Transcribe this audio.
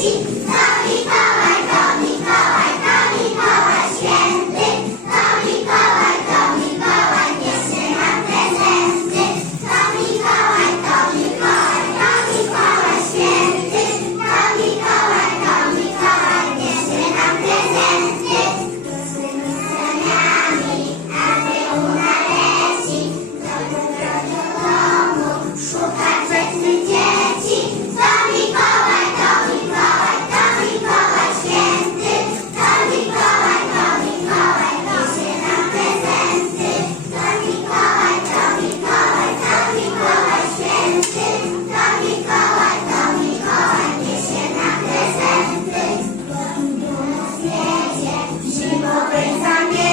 six, nine. Bộ 思念